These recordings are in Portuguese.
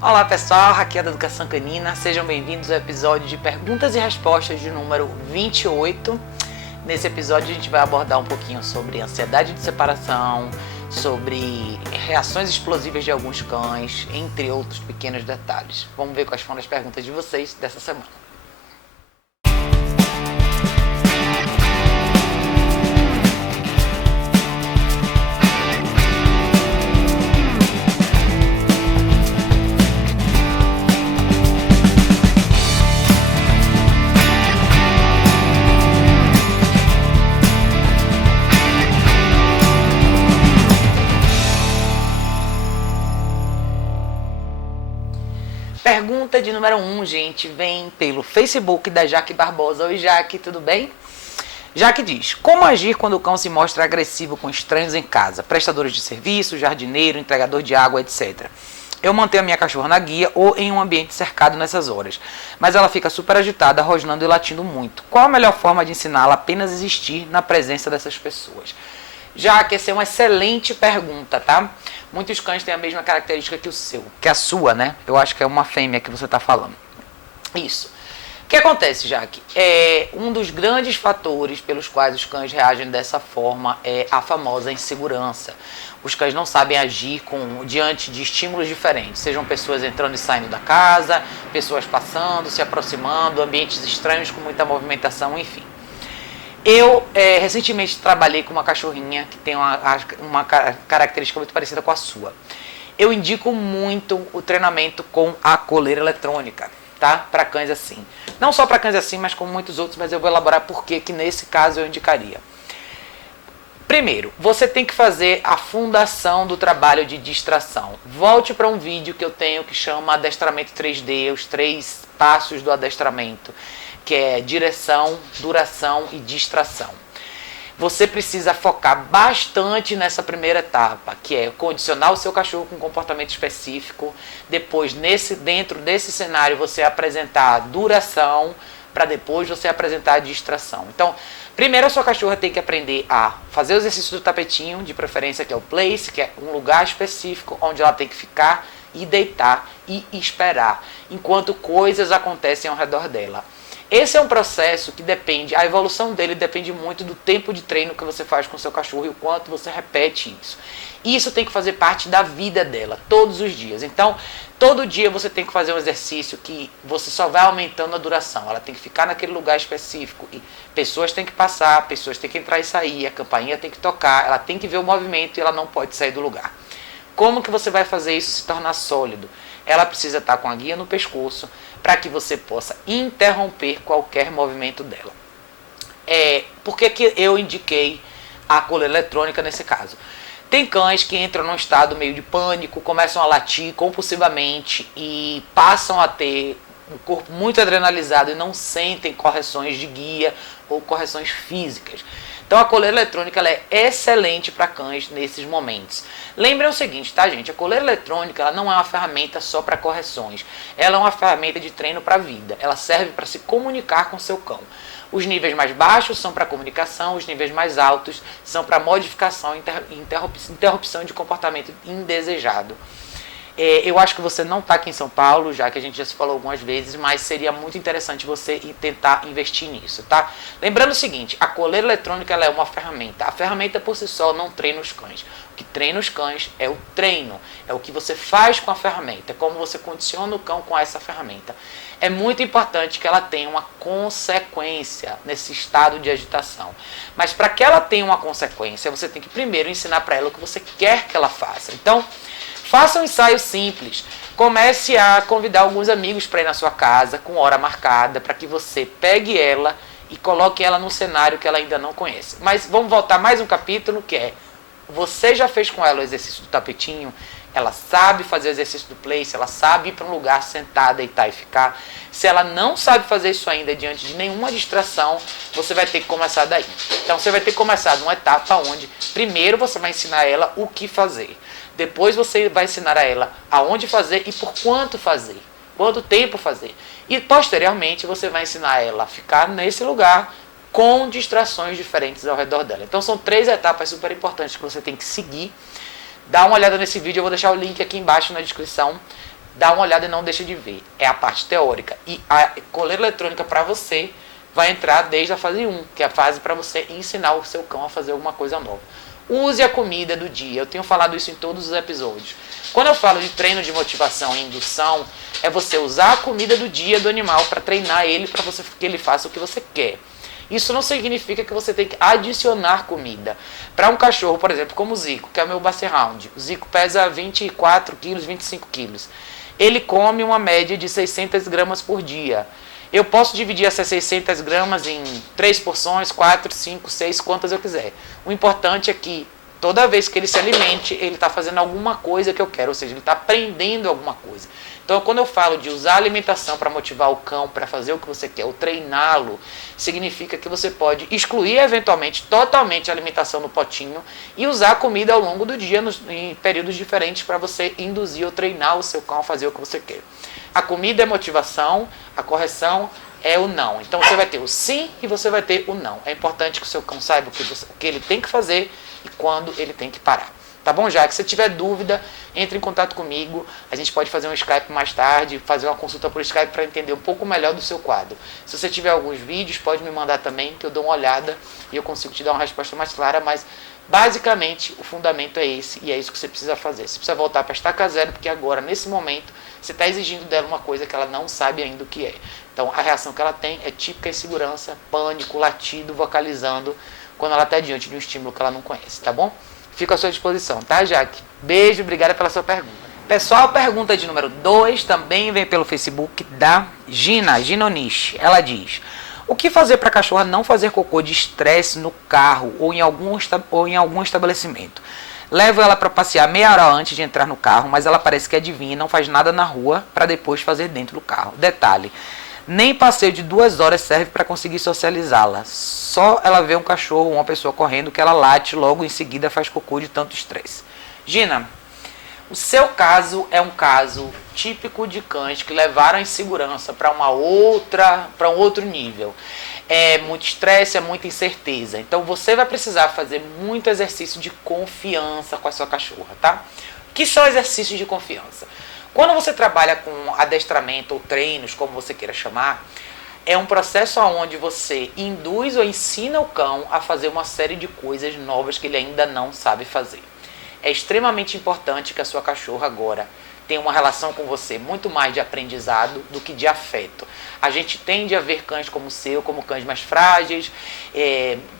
Olá pessoal, aqui é da Educação Canina, sejam bem-vindos ao episódio de perguntas e respostas de número 28. Nesse episódio a gente vai abordar um pouquinho sobre ansiedade de separação, sobre reações explosivas de alguns cães, entre outros pequenos detalhes. Vamos ver quais foram as perguntas de vocês dessa semana. Pergunta de número 1, gente, vem pelo Facebook da Jaque Barbosa. Oi, Jaque, tudo bem? Jaque diz: como agir quando o cão se mostra agressivo com estranhos em casa, prestadores de serviço, jardineiro, entregador de água, etc. Eu mantenho a minha cachorra na guia ou em um ambiente cercado nessas horas, mas ela fica super agitada, rosnando e latindo muito. Qual a melhor forma de ensiná-la a apenas existir na presença dessas pessoas? Jaque, essa é uma excelente pergunta, tá? Muitos cães têm a mesma característica que o seu, que a sua, né? Eu acho que é uma fêmea que você está falando. Isso. O que acontece, Jaque? Um dos grandes fatores pelos quais os cães reagem dessa forma é a famosa insegurança. Os cães não sabem agir diante de estímulos diferentes, sejam pessoas entrando e saindo da casa, pessoas passando, se aproximando, ambientes estranhos com muita movimentação, enfim. Eu recentemente trabalhei com uma cachorrinha que tem uma característica muito parecida com a sua. Eu indico muito o treinamento com a coleira eletrônica, tá? Para cães assim. Não só para cães assim, mas com muitos outros, mas eu vou elaborar por que nesse caso eu indicaria. Primeiro, você tem que fazer a fundação do trabalho de distração. Volte para um vídeo que eu tenho que chama Adestramento 3D, os 3 passos do adestramento, que é direção, duração e distração. Você precisa focar bastante nessa primeira etapa, que é condicionar o seu cachorro com um comportamento específico. Depois, dentro desse cenário, você apresentar a duração, para depois você apresentar a distração. Então, primeiro a sua cachorra tem que aprender a fazer o exercício do tapetinho, de preferência que é o place, que é um lugar específico onde ela tem que ficar e deitar e esperar, enquanto coisas acontecem ao redor dela. Esse é um processo que a evolução dele depende muito do tempo de treino que você faz com o seu cachorro e o quanto você repete isso. Isso tem que fazer parte da vida dela, todos os dias. Então, todo dia você tem que fazer um exercício que você só vai aumentando a duração. Ela tem que ficar naquele lugar específico. E pessoas têm que passar, pessoas têm que entrar e sair, a campainha tem que tocar, ela tem que ver o movimento e ela não pode sair do lugar. Como que você vai fazer isso se tornar sólido? Ela precisa estar com a guia no pescoço para que você possa interromper qualquer movimento dela. Por que eu indiquei a coleira eletrônica nesse caso? Tem cães que entram num estado meio de pânico, começam a latir compulsivamente e passam a ter um corpo muito adrenalizado e não sentem correções de guia ou correções físicas. Então a coleira eletrônica ela é excelente para cães nesses momentos. Lembrem o seguinte, tá, gente? A coleira eletrônica ela não é uma ferramenta só para correções. Ela é uma ferramenta de treino para a vida. Ela serve para se comunicar com o seu cão. Os níveis mais baixos são para comunicação, os níveis mais altos são para modificação e interrupção de comportamento indesejado. Eu acho que você não está aqui em São Paulo, já que a gente já se falou algumas vezes, mas seria muito interessante você tentar investir nisso, tá? Lembrando o seguinte, a coleira eletrônica ela é uma ferramenta. A ferramenta por si só não treina os cães. O que treina os cães é o treino, é o que você faz com a ferramenta, é como você condiciona o cão com essa ferramenta. É muito importante que ela tenha uma consequência nesse estado de agitação. Mas para que ela tenha uma consequência, você tem que primeiro ensinar para ela o que você quer que ela faça. Então, faça um ensaio simples. Comece a convidar alguns amigos para ir na sua casa com hora marcada para que você pegue ela e coloque ela num cenário que ela ainda não conhece. Mas vamos voltar mais um capítulo que é: você já fez com ela o exercício do tapetinho? Ela sabe fazer o exercício do place, ela sabe ir para um lugar sentar, deitar e ficar. Se ela não sabe fazer isso ainda diante de nenhuma distração, você vai ter que começar daí. Então você vai ter que começar numa etapa onde primeiro você vai ensinar ela o que fazer. Depois você vai ensinar a ela aonde fazer e por quanto fazer. Quanto tempo fazer. E posteriormente você vai ensinar ela a ficar nesse lugar com distrações diferentes ao redor dela. Então são 3 etapas super importantes que você tem que seguir. Dá uma olhada nesse vídeo, eu vou deixar o link aqui embaixo na descrição. dá uma olhada e não deixa de ver. É a parte teórica. E a coleira eletrônica para você vai entrar desde a fase 1, que é a fase para você ensinar o seu cão a fazer alguma coisa nova. Use a comida do dia. Eu tenho falado isso em todos os episódios. Quando eu falo de treino de motivação e indução, é você usar a comida do dia do animal para treinar ele, para que ele faça o que você quer. Isso não significa que você tem que adicionar comida. Para um cachorro, por exemplo, como o Zico, que é o meu Basset Hound. O Zico pesa 24 quilos, 25 quilos. Ele come uma média de 600 gramas por dia. Eu posso dividir essas 600 gramas em 3 porções, 4, 5, 6, quantas eu quiser. O importante é que toda vez que ele se alimente, ele está fazendo alguma coisa que eu quero, ou seja, ele está aprendendo alguma coisa. Então, quando eu falo de usar a alimentação para motivar o cão, para fazer o que você quer, ou treiná-lo, significa que você pode excluir, eventualmente, totalmente a alimentação no potinho e usar a comida ao longo do dia, em períodos diferentes, para você induzir ou treinar o seu cão a fazer o que você quer. A comida é motivação, a correção é o não. Então, você vai ter o sim e você vai ter o não. É importante que o seu cão saiba o que ele tem que fazer e quando ele tem que parar. Tá bom, Jaque? Se tiver dúvida, entre em contato comigo. A gente pode fazer um Skype mais tarde, fazer uma consulta por Skype para entender um pouco melhor do seu quadro. Se você tiver alguns vídeos, pode me mandar também, que eu dou uma olhada e eu consigo te dar uma resposta mais clara, mas basicamente o fundamento é esse e é isso que você precisa fazer. Você precisa voltar para a estaca zero, porque agora, nesse momento, você está exigindo dela uma coisa que ela não sabe ainda o que é. Então, a reação que ela tem é típica insegurança, pânico, latido, vocalizando, quando ela está diante de um estímulo que ela não conhece, tá bom? Fico à sua disposição, tá, Jaque? Beijo, obrigada pela sua pergunta. Pessoal, a pergunta de número 2 também vem pelo Facebook da Ginoniche. Ela diz: o que fazer para a cachorra não fazer cocô de estresse no carro ou em algum estabelecimento? Levo ela para passear meia hora antes de entrar no carro, mas ela parece que adivinha e não faz nada na rua para depois fazer dentro do carro. Detalhe: nem passeio de 2 horas serve para conseguir socializá-la. Só ela vê um cachorro ou uma pessoa correndo que ela late, logo em seguida faz cocô de tanto estresse. Gina, o seu caso é um caso típico de cães que levaram a insegurança para um outro nível. É muito estresse, é muita incerteza. Então você vai precisar fazer muito exercício de confiança com a sua cachorra, tá? O que são exercícios de confiança? Quando você trabalha com adestramento ou treinos, como você queira chamar, é um processo onde você induz ou ensina o cão a fazer uma série de coisas novas que ele ainda não sabe fazer. É extremamente importante que a sua cachorra agora tenha uma relação com você muito mais de aprendizado do que de afeto. A gente tende a ver cães como o seu, como cães mais frágeis,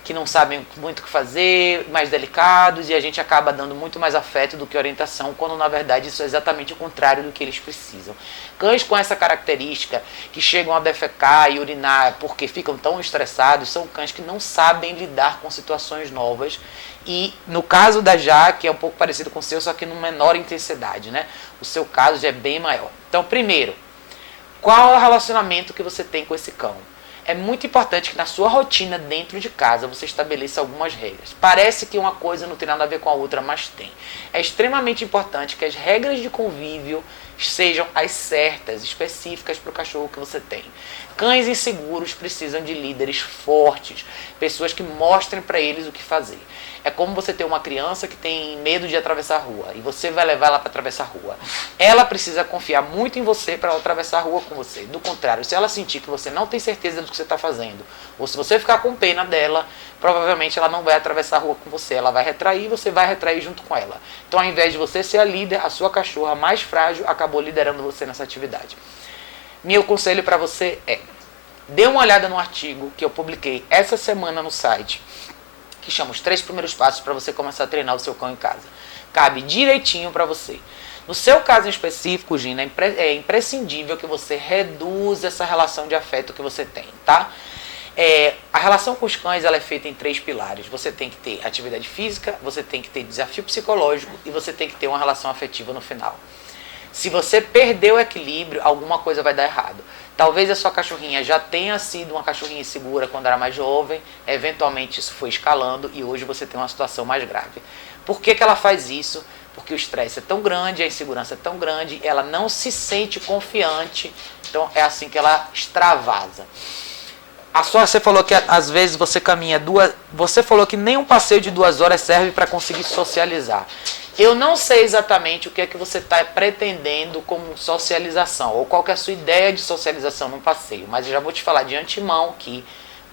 que não sabem muito o que fazer, mais delicados, e a gente acaba dando muito mais afeto do que orientação, quando na verdade isso é exatamente o contrário do que eles precisam. Cães com essa característica, que chegam a defecar e urinar porque ficam tão estressados, são cães que não sabem lidar com situações novas. E no caso da Jaque é um pouco parecido com o seu, só que numa menor intensidade, né? O seu caso já é bem maior. Então, primeiro, qual é o relacionamento que você tem com esse cão? É muito importante que na sua rotina dentro de casa você estabeleça algumas regras. Parece que uma coisa não tem nada a ver com a outra, mas tem. É extremamente importante que as regras de convívio sejam as certas, específicas para o cachorro que você tem. Cães inseguros precisam de líderes fortes, pessoas que mostrem para eles o que fazer. É como você ter uma criança que tem medo de atravessar a rua e você vai levar ela para atravessar a rua. Ela precisa confiar muito em você para ela atravessar a rua com você. Do contrário, se ela sentir que você não tem certeza do que você está fazendo, ou se você ficar com pena dela, provavelmente ela não vai atravessar a rua com você. Ela vai retrair e você vai retrair junto com ela. Então, ao invés de você ser a líder, a sua cachorra mais frágil acabou liderando você nessa atividade. Meu conselho para você é: dê uma olhada no artigo que eu publiquei essa semana no site, que chama Os 3 Primeiros Passos para você começar a treinar o seu cão em casa. Cabe direitinho para você. No seu caso em específico, Gina, é imprescindível que você reduza essa relação de afeto que você tem, tá? A relação com os cães ela é feita em 3 pilares. Você tem que ter atividade física, você tem que ter desafio psicológico e você tem que ter uma relação afetiva no final. Se você perder o equilíbrio, alguma coisa vai dar errado. Talvez a sua cachorrinha já tenha sido uma cachorrinha insegura quando era mais jovem, eventualmente isso foi escalando e hoje você tem uma situação mais grave. Por que ela faz isso? Porque o estresse é tão grande, a insegurança é tão grande, ela não se sente confiante, então é assim que ela extravasa. Você falou que às vezes você caminha você falou que nem um passeio de 2 horas serve para conseguir socializar. Eu não sei exatamente o que é que você está pretendendo como socialização, ou qual que é a sua ideia de socialização num passeio, mas eu já vou te falar de antemão que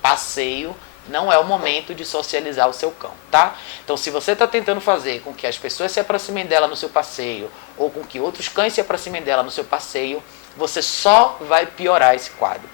passeio não é o momento de socializar o seu cão, tá? Então, se você está tentando fazer com que as pessoas se aproximem dela no seu passeio, ou com que outros cães se aproximem dela no seu passeio, você só vai piorar esse quadro.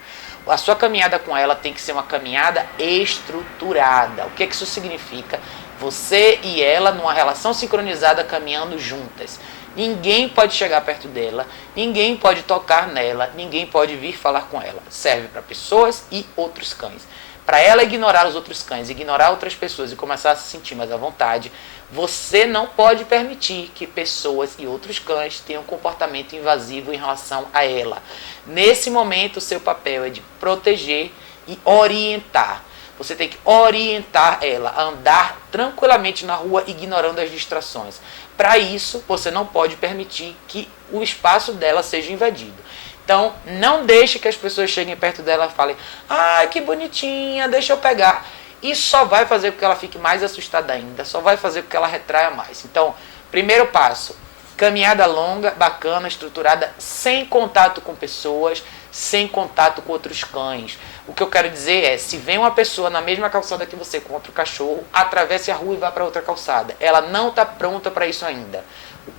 A sua caminhada com ela tem que ser uma caminhada estruturada. O que isso significa? Você e ela numa relação sincronizada caminhando juntas. Ninguém pode chegar perto dela, ninguém pode tocar nela, ninguém pode vir falar com ela. Serve para pessoas e outros cães. Para ela ignorar os outros cães, ignorar outras pessoas e começar a se sentir mais à vontade, você não pode permitir que pessoas e outros cães tenham um comportamento invasivo em relação a ela. Nesse momento, o seu papel é de proteger e orientar. Você tem que orientar ela a andar tranquilamente na rua, ignorando as distrações. Para isso, você não pode permitir que o espaço dela seja invadido. Então, não deixe que as pessoas cheguem perto dela e falem: ai, que bonitinha, deixa eu pegar. Isso só vai fazer com que ela fique mais assustada ainda, só vai fazer com que ela retraia mais. Então, primeiro passo, caminhada longa, bacana, estruturada, sem contato com pessoas, sem contato com outros cães. O que eu quero dizer é, se vem uma pessoa na mesma calçada que você com outro cachorro, atravesse a rua e vá para outra calçada. Ela não está pronta para isso ainda.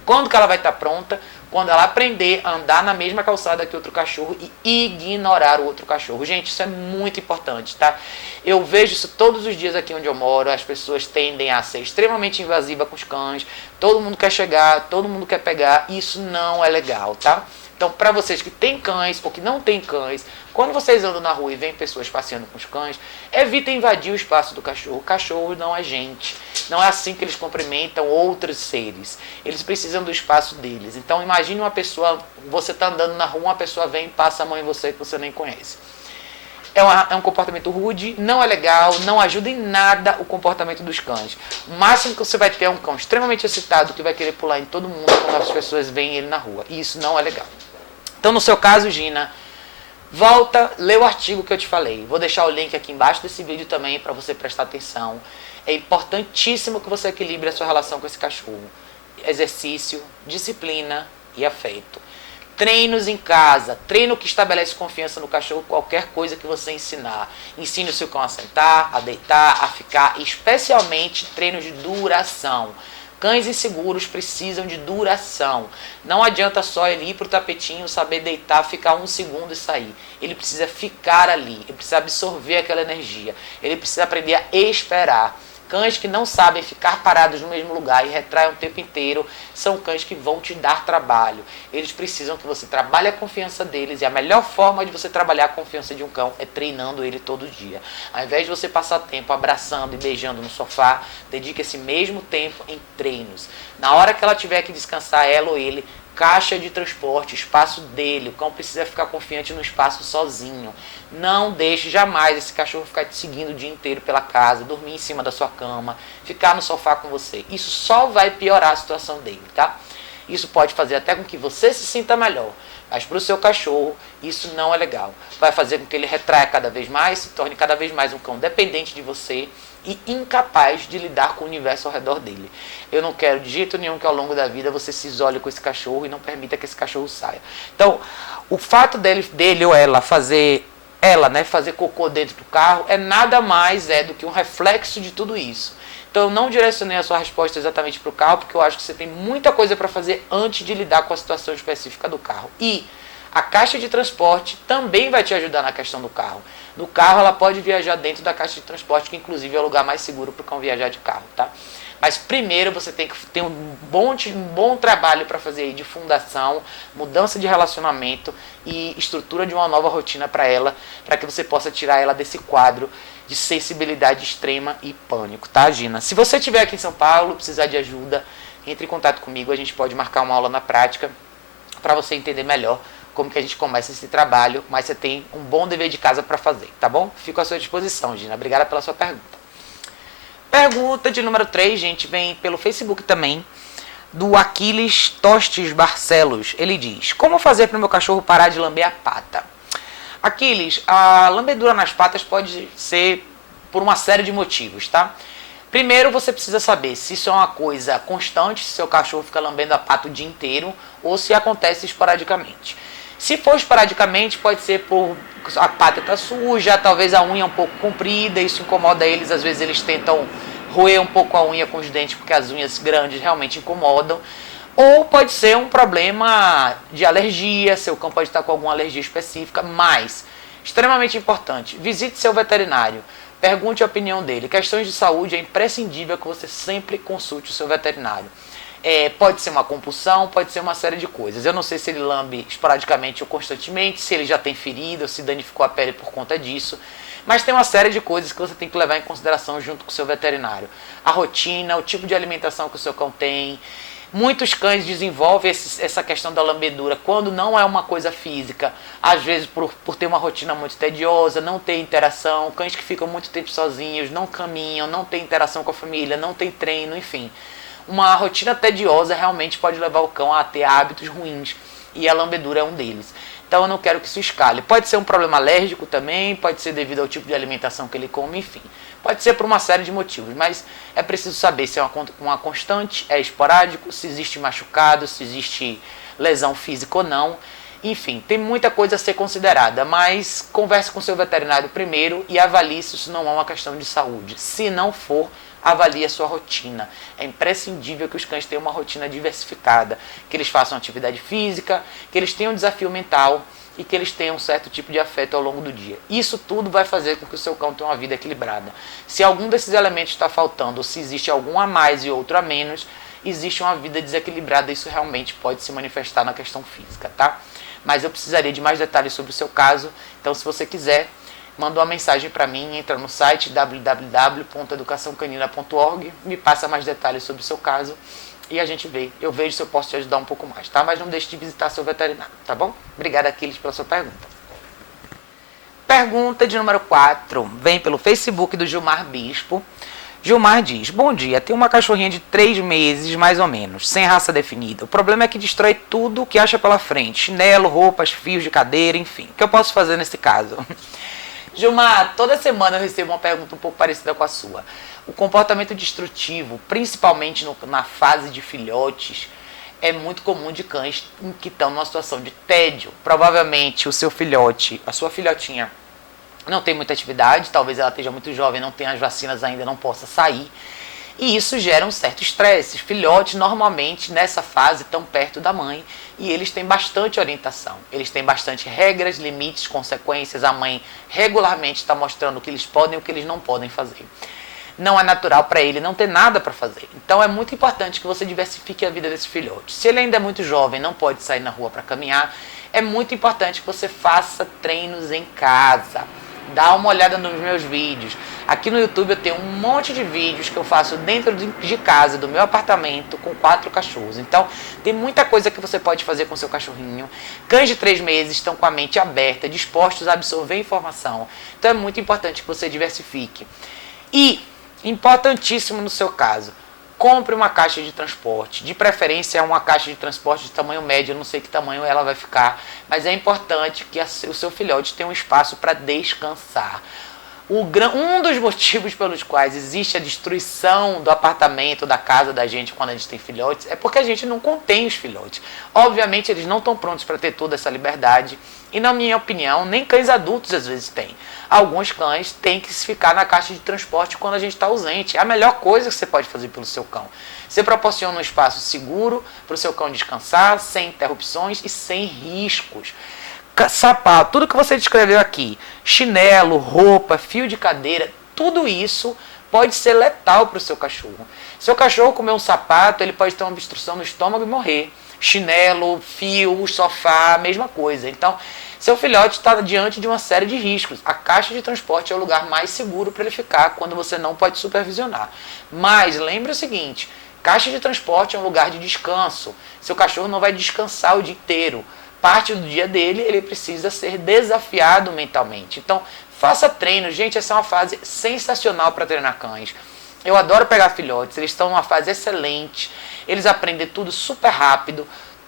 Quando que ela vai estar pronta? Quando ela aprender a andar na mesma calçada que outro cachorro e ignorar o outro cachorro. Gente, isso é muito importante, tá? Eu vejo isso todos os dias aqui onde eu moro. As pessoas tendem a ser extremamente invasivas com os cães. Todo mundo quer chegar, todo mundo quer pegar. Isso não é legal, tá? Então, para vocês que têm cães ou que não têm cães, quando vocês andam na rua e veem pessoas passeando com os cães, evitem invadir o espaço do cachorro. O cachorro não é gente. Não é assim que eles cumprimentam outros seres. Eles precisam do espaço deles. Então, imagine uma pessoa, você está andando na rua, uma pessoa vem e passa a mão em você que você nem conhece. É um comportamento rude, não é legal, não ajuda em nada o comportamento dos cães. O máximo que você vai ter é um cão extremamente excitado que vai querer pular em todo mundo quando as pessoas veem ele na rua. E isso não é legal. Então, no seu caso, Gina, volta, lê o artigo que eu te falei. Vou deixar o link aqui embaixo desse vídeo também para você prestar atenção. É importantíssimo que você equilibre a sua relação com esse cachorro. Exercício, disciplina e afeto. Treinos em casa, treino que estabelece confiança no cachorro, qualquer coisa que você ensinar. Ensine o seu cão a sentar, a deitar, a ficar, especialmente treinos de duração. Cães inseguros precisam de duração. Não adianta só ele ir para o tapetinho, saber deitar, ficar 1 segundo e sair. Ele precisa ficar ali, ele precisa absorver aquela energia. Ele precisa aprender a esperar. Cães que não sabem ficar parados no mesmo lugar e retraem o tempo inteiro são cães que vão te dar trabalho. Eles precisam que você trabalhe a confiança deles e a melhor forma de você trabalhar a confiança de um cão é treinando ele todo dia. Ao invés de você passar tempo abraçando e beijando no sofá, dedique esse mesmo tempo em treinos. Na hora que ela tiver que descansar, ela ou ele, caixa de transporte, espaço dele. O cão precisa ficar confiante no espaço sozinho. Não deixe jamais esse cachorro ficar te seguindo o dia inteiro pela casa, dormir em cima da sua cama, ficar no sofá com você. Isso só vai piorar a situação dele, tá? Isso pode fazer até com que você se sinta melhor, mas para o seu cachorro isso não é legal. Vai fazer com que ele retraia cada vez mais, se torne cada vez mais um cão dependente de você e incapaz de lidar com o universo ao redor dele. Eu não quero de jeito nenhum que ao longo da vida você se isole com esse cachorro e não permita que esse cachorro saia. Então, o fato dele ou ela fazer cocô dentro do carro é nada mais do que um reflexo de tudo isso. Então, eu não direcionei a sua resposta exatamente para o carro, porque eu acho que você tem muita coisa para fazer antes de lidar com a situação específica do carro. E a caixa de transporte também vai te ajudar na questão do carro. No carro, ela pode viajar dentro da caixa de transporte, que inclusive é o lugar mais seguro para o cão viajar de carro, tá? Mas primeiro você tem que ter um bom trabalho para fazer aí de fundação, mudança de relacionamento e estrutura de uma nova rotina para ela, para que você possa tirar ela desse quadro de sensibilidade extrema e pânico, tá, Gina? Se você estiver aqui em São Paulo, precisar de ajuda, entre em contato comigo, a gente pode marcar uma aula na prática para você entender melhor como que a gente começa esse trabalho, mas você tem um bom dever de casa para fazer, tá bom? Fico à sua disposição, Gina. Obrigada pela sua pergunta. Pergunta de número 3, gente, vem pelo Facebook também, do Aquiles Tostes Barcelos. Ele diz: como fazer para o meu cachorro parar de lamber a pata? Aquiles, a lambedura nas patas pode ser por uma série de motivos, tá? Primeiro você precisa saber se isso é uma coisa constante, se seu cachorro fica lambendo a pata o dia inteiro ou se acontece esporadicamente. Se for esporadicamente, pode ser por a pata tá suja, talvez a unha um pouco comprida, isso incomoda eles, às vezes eles tentam roer um pouco a unha com os dentes porque as unhas grandes realmente incomodam. Ou pode ser um problema de alergia, seu cão pode estar com alguma alergia específica, mas, extremamente importante, visite seu veterinário, pergunte a opinião dele. Questões de saúde é imprescindível que você sempre consulte o seu veterinário. Pode ser uma compulsão, pode ser uma série de coisas. Eu não sei se ele lambe esporadicamente ou constantemente, se ele já tem ferida ou se danificou a pele por conta disso. Mas tem uma série de coisas que você tem que levar em consideração junto com o seu veterinário. A rotina, o tipo de alimentação que o seu cão tem. Muitos cães desenvolvem essa questão da lambedura quando não é uma coisa física. Às vezes por ter uma rotina muito tediosa, não ter interação. Cães que ficam muito tempo sozinhos, não caminham, não tem interação com a família, não tem treino, enfim. Uma rotina tediosa realmente pode levar o cão a ter hábitos ruins e a lambedura é um deles. Então eu não quero que isso escale. Pode ser um problema alérgico também, pode ser devido ao tipo de alimentação que ele come, enfim. Pode ser por uma série de motivos, mas é preciso saber se é uma constante, é esporádico, se existe machucado, se existe lesão física ou não. Enfim, tem muita coisa a ser considerada, mas converse com seu veterinário primeiro e avalie se isso não é uma questão de saúde. Se não for, avalie a sua rotina. É imprescindível que os cães tenham uma rotina diversificada, que eles façam atividade física, que eles tenham desafio mental e que eles tenham um certo tipo de afeto ao longo do dia. Isso tudo vai fazer com que o seu cão tenha uma vida equilibrada. Se algum desses elementos está faltando, ou se existe algum a mais e outro a menos, existe uma vida desequilibrada. Isso realmente pode se manifestar na questão física, tá? Mas eu precisaria de mais detalhes sobre o seu caso, então se você quiser, manda uma mensagem para mim, entra no site www.educaçãocanina.org, me passa mais detalhes sobre o seu caso e a gente vê. Eu vejo se eu posso te ajudar um pouco mais, tá? Mas não deixe de visitar seu veterinário, tá bom? Obrigada, Aquiles, pela sua pergunta. Pergunta de número 4, vem pelo Facebook do Gilmar Bispo. Gilmar diz: bom dia, tenho uma cachorrinha de 3 meses, mais ou menos, sem raça definida. O problema é que destrói tudo o que acha pela frente. Chinelo, roupas, fios de cadeira, enfim. O que eu posso fazer nesse caso? Gilmar, toda semana eu recebo uma pergunta um pouco parecida com a sua. O comportamento destrutivo, principalmente na fase de filhotes, é muito comum de cães que estão numa situação de tédio. Provavelmente o seu filhote, a sua filhotinha, não tem muita atividade, talvez ela esteja muito jovem, não tenha as vacinas ainda, não possa sair. E isso gera um certo estresse. Os filhotes normalmente nessa fase estão perto da mãe e eles têm bastante orientação. Eles têm bastante regras, limites, consequências. A mãe regularmente está mostrando o que eles podem e o que eles não podem fazer. Não é natural para ele não ter nada para fazer. Então é muito importante que você diversifique a vida desse filhote. Se ele ainda é muito jovem, não pode sair na rua para caminhar, é muito importante que você faça treinos em casa. Dá uma olhada nos meus vídeos. Aqui no YouTube eu tenho um monte de vídeos que eu faço dentro de casa, do meu apartamento, com 4 cachorros. Então, tem muita coisa que você pode fazer com seu cachorrinho. Cães de 3 meses estão com a mente aberta, dispostos a absorver informação. Então, é muito importante que você diversifique. E, importantíssimo no seu caso, compre uma caixa de transporte. De preferência, uma caixa de transporte de tamanho médio. Eu não sei que tamanho ela vai ficar, mas é importante que o seu filhote tenha um espaço para descansar. Um dos motivos pelos quais existe a destruição do apartamento, da casa da gente quando a gente tem filhotes, é porque a gente não contém os filhotes. Obviamente, eles não estão prontos para ter toda essa liberdade. E, na minha opinião, nem cães adultos às vezes têm. Alguns cães têm que ficar na caixa de transporte quando a gente está ausente. É a melhor coisa que você pode fazer pelo seu cão. Você proporciona um espaço seguro para o seu cão descansar, sem interrupções e sem riscos. Sapato, tudo que você descreveu aqui, chinelo, roupa, fio de cadeira, tudo isso pode ser letal para o seu cachorro. Se o cachorro comer um sapato, ele pode ter uma obstrução no estômago e morrer. Chinelo, fio, sofá, mesma coisa. Então, seu filhote está diante de uma série de riscos. A caixa de transporte é o lugar mais seguro para ele ficar quando você não pode supervisionar. Mas lembre o seguinte, caixa de transporte é um lugar de descanso. Seu cachorro não vai descansar o dia inteiro. Parte do dia dele, ele precisa ser desafiado mentalmente. Então, faça treino. Gente, essa é uma fase sensacional para treinar cães. Eu adoro pegar filhotes, eles estão numa fase excelente. Eles aprendem tudo super rápido.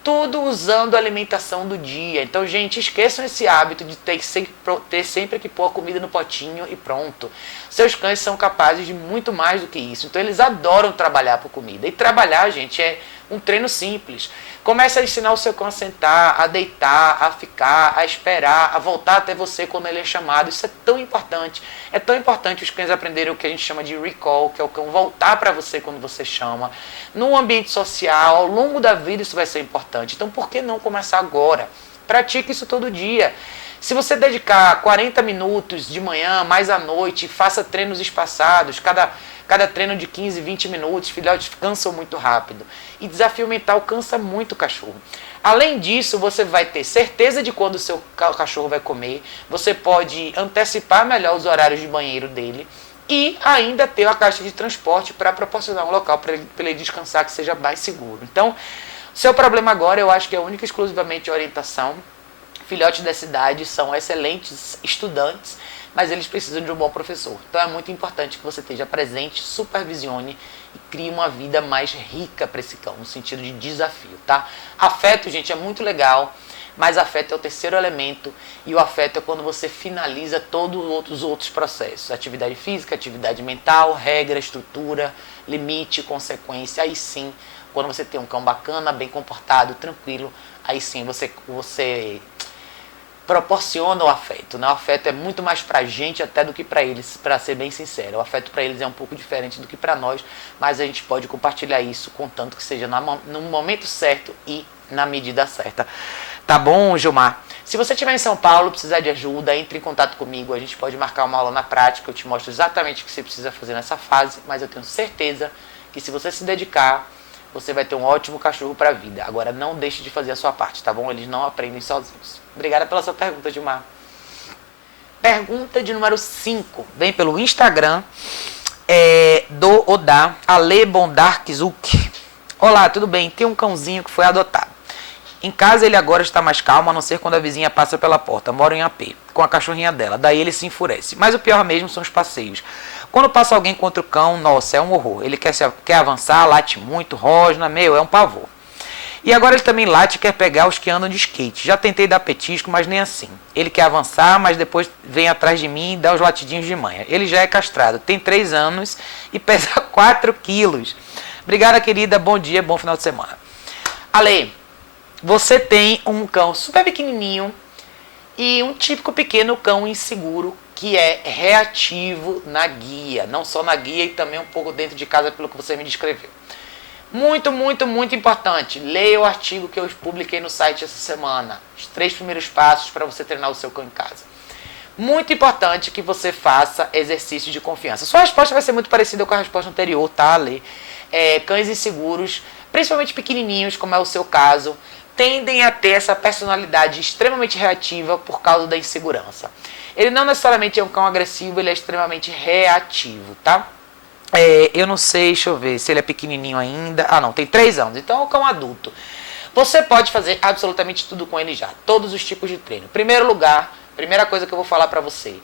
tudo usando a alimentação do dia. Então, gente, esqueçam esse hábito de ter sempre que pôr a comida no potinho e pronto. Seus cães são capazes de muito mais do que isso. Então, eles adoram trabalhar por comida. E trabalhar, gente, é um treino simples. Comece a ensinar o seu cão a sentar, a deitar, a ficar, a esperar, a voltar até você quando ele é chamado. Isso é tão importante. É tão importante os cães aprenderem o que a gente chama de recall, que é o cão voltar para você quando você chama. No ambiente social, ao longo da vida, isso vai ser importante. Então, por que não começar agora? Pratique isso todo dia. Se você dedicar 40 minutos de manhã, mais à noite, faça treinos espaçados, cada treino de 15, 20 minutos, filhotes cansam muito rápido. E desafio mental cansa muito o cachorro. Além disso, você vai ter certeza de quando o seu cachorro vai comer, você pode antecipar melhor os horários de banheiro dele e ainda ter a caixa de transporte para proporcionar um local para ele descansar que seja mais seguro. Então, seu problema agora eu acho que é única e exclusivamente a orientação. Filhotes dessa idade são excelentes estudantes, mas eles precisam de um bom professor. Então é muito importante que você esteja presente, supervisione e crie uma vida mais rica para esse cão, no sentido de desafio, tá? Afeto, gente, é muito legal, mas afeto é o terceiro elemento e o afeto é quando você finaliza todos os outros processos. Atividade física, atividade mental, regra, estrutura, limite, consequência. Aí sim, quando você tem um cão bacana, bem comportado, tranquilo, aí sim você proporciona o afeto, né? O afeto é muito mais pra gente até do que pra eles, pra ser bem sincero. O afeto pra eles é um pouco diferente do que pra nós, mas a gente pode compartilhar isso, contanto que seja no momento certo e na medida certa. Tá bom, Gilmar? Se você estiver em São Paulo, precisar de ajuda, entre em contato comigo, a gente pode marcar uma aula na prática, eu te mostro exatamente o que você precisa fazer nessa fase, mas eu tenho certeza que se você se dedicar, você vai ter um ótimo cachorro para a vida. Agora, não deixe de fazer a sua parte, tá bom? Eles não aprendem sozinhos. Obrigada pela sua pergunta, Gilmar. Pergunta de número 5. Vem pelo Instagram do Oda Ale Bondarkzuk. Olá, tudo bem? Tem um cãozinho que foi adotado. Em casa ele agora está mais calmo, a não ser quando a vizinha passa pela porta. Mora em AP, com a cachorrinha dela. Daí ele se enfurece. Mas o pior mesmo são os passeios. Quando passa alguém contra o cão, nossa, é um horror. Ele quer avançar, late muito, rosna, é um pavor. E agora ele também late e quer pegar os que andam de skate. Já tentei dar petisco, mas nem assim. Ele quer avançar, mas depois vem atrás de mim e dá os latidinhos de manhã. Ele já é castrado, tem 3 anos e pesa 4 quilos. Obrigada, querida. Bom dia, bom final de semana. Ale, você tem um cão super pequenininho e um típico pequeno cão inseguro que é reativo na guia. Não só na guia e também um pouco dentro de casa, pelo que você me descreveu. Muito, muito, muito importante. Leia o artigo que eu publiquei no site essa semana. Os 3 primeiros passos para você treinar o seu cão em casa. Muito importante que você faça exercício de confiança. Sua resposta vai ser muito parecida com a resposta anterior, tá, Lê? Cães inseguros, principalmente pequenininhos, como é o seu caso, tendem a ter essa personalidade extremamente reativa por causa da insegurança. Ele não necessariamente é um cão agressivo, ele é extremamente reativo, tá? Eu não sei, deixa eu ver se ele é pequenininho ainda. Ah, não, tem 3 anos, então é um cão adulto. Você pode fazer absolutamente tudo com ele já, todos os tipos de treino. Primeiro lugar, primeira coisa que eu vou falar pra você,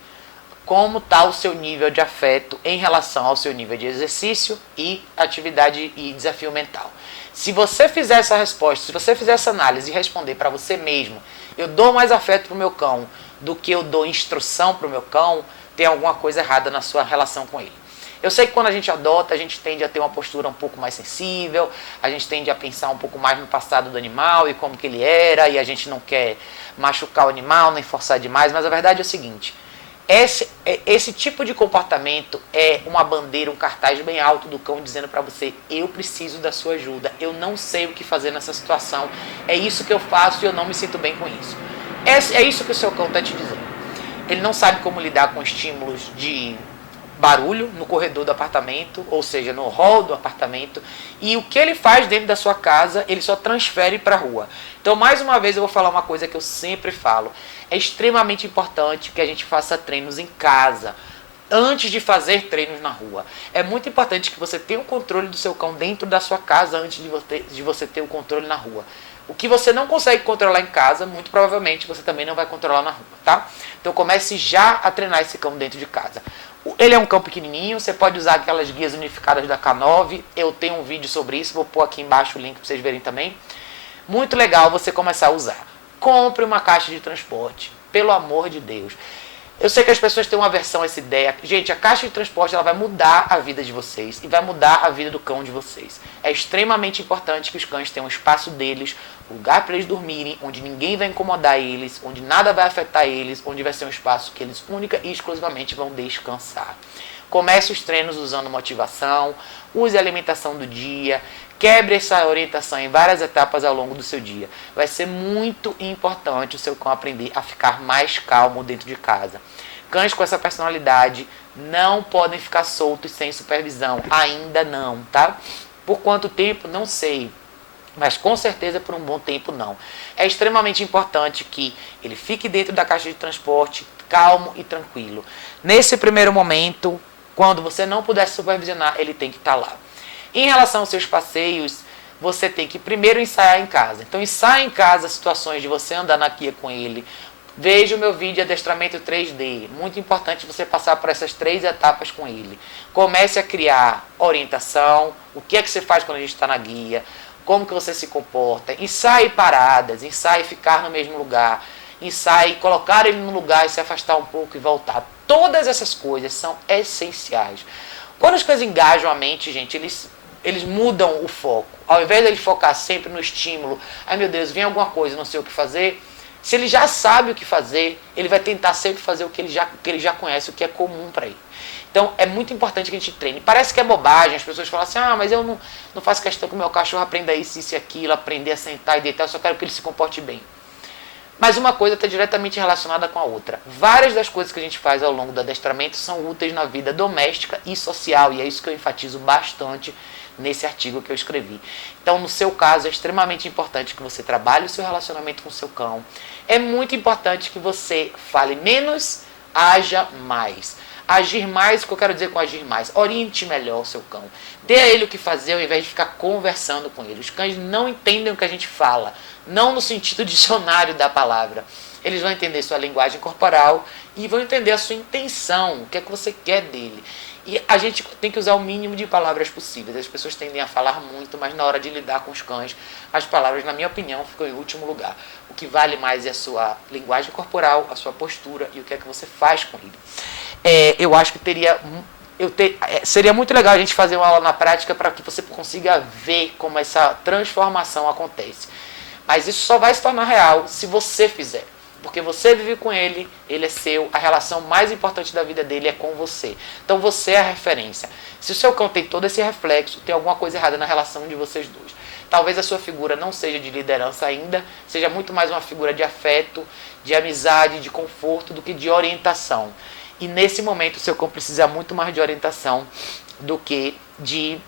como está o seu nível de afeto em relação ao seu nível de exercício e atividade e desafio mental. Se você fizer essa resposta, se você fizer essa análise e responder para você mesmo, eu dou mais afeto pro meu cão do que eu dou instrução pro meu cão, tem alguma coisa errada na sua relação com ele. Eu sei que quando a gente adota, a gente tende a ter uma postura um pouco mais sensível, a gente tende a pensar um pouco mais no passado do animal e como que ele era, e a gente não quer machucar o animal, nem forçar demais, mas a verdade é o seguinte, esse tipo de comportamento é uma bandeira, um cartaz bem alto do cão dizendo para você, eu preciso da sua ajuda, eu não sei o que fazer nessa situação, é isso que eu faço e eu não me sinto bem com isso. É isso que o seu cão está te dizendo. Ele não sabe como lidar com estímulos de barulho no corredor do apartamento, ou seja, no hall do apartamento, e o que ele faz dentro da sua casa, ele só transfere para a rua. Então, mais uma vez, eu vou falar uma coisa que eu sempre falo. É extremamente importante que a gente faça treinos em casa, antes de fazer treinos na rua. É muito importante que você tenha o controle do seu cão dentro da sua casa, antes de você ter o controle na rua. O que você não consegue controlar em casa, muito provavelmente você também não vai controlar na rua, tá? Então comece já a treinar esse cão dentro de casa. Ele é um cão pequenininho, você pode usar aquelas guias unificadas da K9, eu tenho um vídeo sobre isso, vou pôr aqui embaixo o link para vocês verem também. muito legal você começar a usar. Compre uma caixa de transporte, pelo amor de Deus. Eu sei que as pessoas têm uma aversão a essa ideia. Gente, a caixa de transporte ela vai mudar a vida de vocês e vai mudar a vida do cão de vocês. É extremamente importante que os cães tenham um espaço deles, lugar para eles dormirem, onde ninguém vai incomodar eles, onde nada vai afetar eles, onde vai ser um espaço que eles única e exclusivamente vão descansar. Comece os treinos usando motivação, use a alimentação do dia, quebre essa orientação em várias etapas ao longo do seu dia. Vai ser muito importante o seu cão aprender a ficar mais calmo dentro de casa. Cães com essa personalidade não podem ficar soltos sem supervisão. Ainda não, tá? Por quanto tempo? Não sei. Mas com certeza por um bom tempo não. É extremamente importante que ele fique dentro da caixa de transporte, calmo e tranquilo. Nesse primeiro momento, quando você não puder supervisionar, ele tem que estar lá. Em relação aos seus passeios, você tem que primeiro ensaiar em casa. Então ensaie em casa situações de você andar na guia com ele. Veja o meu vídeo de adestramento 3D. Muito importante você passar por essas 3 etapas com ele. Comece a criar orientação, o que é que você faz quando a gente está na guia, como que você se comporta. Ensaie paradas, ensaie ficar no mesmo lugar, ensaie colocar ele no lugar e se afastar um pouco e voltar. Todas essas coisas são essenciais. Quando as coisas engajam a mente, gente, eles mudam o foco. Ao invés de ele focar sempre no estímulo, ai meu Deus, vem alguma coisa, não sei o que fazer. Se ele já sabe o que fazer, ele vai tentar sempre fazer o que ele já conhece, o que é comum para ele. Então, é muito importante que a gente treine. Parece que é bobagem, as pessoas falam assim, mas eu não faço questão que o meu cachorro aprenda isso e aquilo, aprender a sentar e deitar, eu só quero que ele se comporte bem. Mas uma coisa está diretamente relacionada com a outra. Várias das coisas que a gente faz ao longo do adestramento são úteis na vida doméstica e social, e é isso que eu enfatizo bastante nesse artigo que eu escrevi. Então, no seu caso, é extremamente importante que você trabalhe o seu relacionamento com o seu cão. É muito importante que você fale menos, haja mais. Agir mais, o que eu quero dizer com agir mais? Oriente melhor o seu cão. Dê a ele o que fazer ao invés de ficar conversando com ele. Os cães não entendem o que a gente fala, não no sentido dicionário da palavra. Eles vão entender sua linguagem corporal e vão entender a sua intenção, o que é que você quer dele. E a gente tem que usar o mínimo de palavras possíveis. As pessoas tendem a falar muito, mas na hora de lidar com os cães, as palavras, na minha opinião, ficam em último lugar. O que vale mais é a sua linguagem corporal, a sua postura e o que é que você faz com ele. Eu acho que seria muito legal a gente fazer uma aula na prática para que você consiga ver como essa transformação acontece. Mas isso só vai se tornar real se você fizer. Porque você vive com ele, ele é seu, a relação mais importante da vida dele é com você. Então você é a referência. Se o seu cão tem todo esse reflexo, tem alguma coisa errada na relação de vocês dois. Talvez a sua figura não seja de liderança ainda, seja muito mais uma figura de afeto, de amizade, de conforto, do que de orientação. E nesse momento o seu cão precisa muito mais de orientação do que de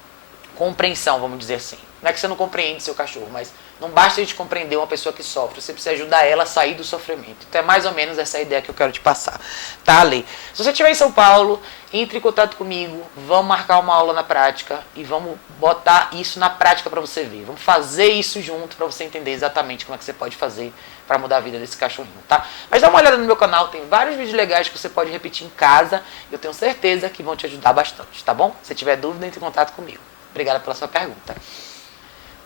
compreensão, vamos dizer assim. Não é que você não compreende seu cachorro, mas não basta a gente compreender uma pessoa que sofre, você precisa ajudar ela a sair do sofrimento. Então é mais ou menos essa ideia que eu quero te passar. Tá, Ale? Se você estiver em São Paulo, entre em contato comigo, vamos marcar uma aula na prática e vamos botar isso na prática para você ver. Vamos fazer isso junto para você entender exatamente como é que você pode fazer para mudar a vida desse cachorrinho, tá? Mas dá uma olhada no meu canal, tem vários vídeos legais que você pode repetir em casa. Eu tenho certeza que vão te ajudar bastante, tá bom? Se tiver dúvida, entre em contato comigo. Obrigada pela sua pergunta.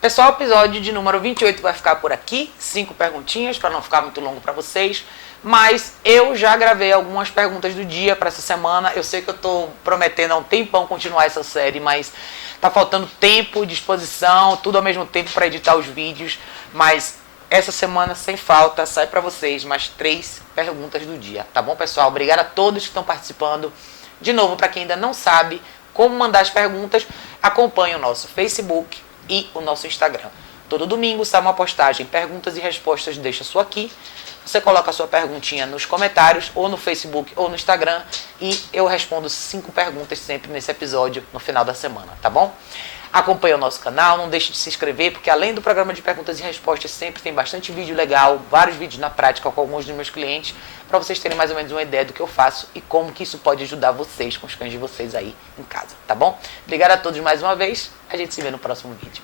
Pessoal, o episódio de número 28 vai ficar por aqui. 5 perguntinhas, para não ficar muito longo para vocês. Mas eu já gravei algumas perguntas do dia para essa semana. Eu sei que eu estou prometendo há um tempão continuar essa série, mas tá faltando tempo, disposição, tudo ao mesmo tempo para editar os vídeos. Mas essa semana, sem falta, sai para vocês mais 3 perguntas do dia. Tá bom, pessoal? Obrigado a todos que estão participando. De novo, para quem ainda não sabe como mandar as perguntas, acompanhe o nosso Facebook e o nosso Instagram. Todo domingo sai uma postagem, perguntas e respostas, deixa sua aqui. Você coloca a sua perguntinha nos comentários, ou no Facebook, ou no Instagram, e eu respondo 5 perguntas sempre nesse episódio no final da semana, tá bom? Acompanhe o nosso canal, não deixe de se inscrever, porque além do programa de perguntas e respostas, sempre tem bastante vídeo legal, vários vídeos na prática com alguns dos meus clientes, para vocês terem mais ou menos uma ideia do que eu faço e como que isso pode ajudar vocês com os cães de vocês aí em casa, tá bom? Obrigado a todos mais uma vez, a gente se vê no próximo vídeo.